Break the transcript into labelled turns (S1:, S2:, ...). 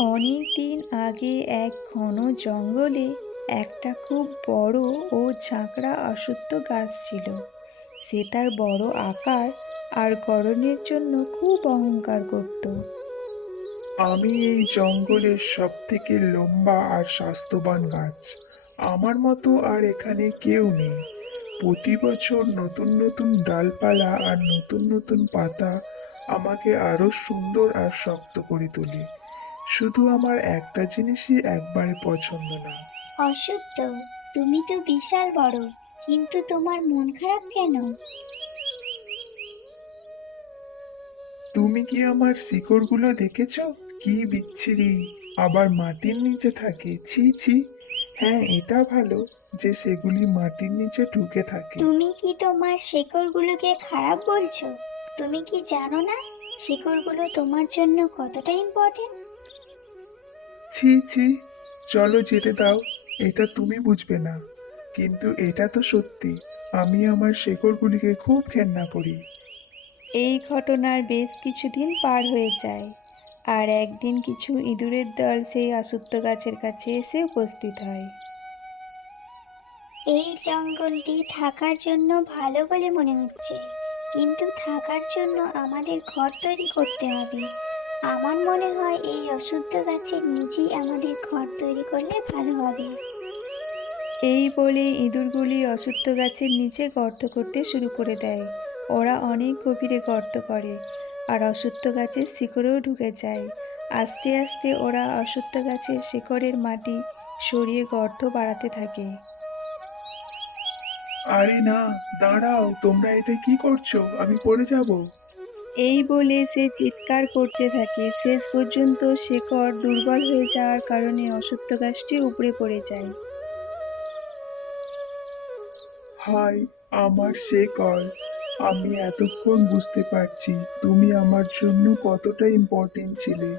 S1: অনেক দিন আগে এক ঘন জঙ্গলে একটা খুব বড় ও ঝাঁকড়া অশ্বত্থ গাছ ছিল। সে তার বড় আকার আর গড়নের জন্য খুব অহংকার করত।
S2: আমি এই জঙ্গলের সব থেকে লম্বা আর স্বাস্থ্যবান গাছ। আমার মতো আর এখানে কেউ নেই। প্রতি বছর নতুন নতুন ডালপালা আর নতুন নতুন পাতা আমাকে আরও সুন্দর আর শক্ত করে তোলে। শুধু আমার একটা জিনিসই একবারে পছন্দ না।
S3: অসত্য তুমি তো বিশাল বড় কিন্তু তোমার মন খারাপ কেন?
S2: তুমি কি আমার শিকড়গুলো দেখেছ? কি বিচ্ছিরি আবার মাটির নিচে থাকে ছি ছি। হ্যাঁ এটা ভালো যে সেগুলি মাটির নিচে ঢুকে থাকে।
S3: তুমি কি তোমার শেকড়গুলোকে খারাপ বলছো? তুমি কি জানো না শেকড়গুলো তোমার জন্য কতটা ইম্পর্টেন্ট
S2: ছি ছি। চলো যেতে দাও এটা তুমি বুঝবে না। কিন্তু এটা তো সত্যি আমি আমার শেকড়গুলিকে খুব ঘেন্না করি।
S1: এই ঘটনার বেশ কিছুদিন পার হয়ে যায় আর একদিন কিছু ইঁদুরের দল সেই অশ্বত্থ গাছের কাছে এসে উপস্থিত হয়।
S3: এই জঙ্গলটি থাকার জন্য ভালো বলে মনে হচ্ছে কিন্তু থাকার জন্য আমাদের ঘর তৈরি করতে হবে। আমার মনে হয় এই অশুদ্ধ গাছের নিচেই আমাদের ঘর তৈরি করলে ভালো হবে।
S1: এই বলে ইঁদুরগুলি অশ্বত্থ গাছের নিচে গর্ত করতে শুরু করে দেয়। ওরা অনেক গভীরে গর্ত করে আর অশ্বত্থ গাছের শিকড়েও ঢুকে যায়। আস্তে আস্তে ওরা অশ্বত্থ গাছের শিকড়ের মাটি সরিয়ে গর্ত বাড়াতে থাকে।
S2: আরে না দাঁড়াও তোমরা এটা কি করছ? আমি পড়ে যাব।
S1: এই বলে সে চিৎকার করতে থাকে। শেষ পর্যন্ত শেকড় দুর্বল হয়ে যাওয়ার কারণে অসত্য গাছটি উপড়ে পড়ে যায়।
S2: হাই, আমার শেকড় আমি এতক্ষণ বুঝতে পারছি তুমি আমার জন্য কতটা ইম্পর্টেন্ট ছিলে।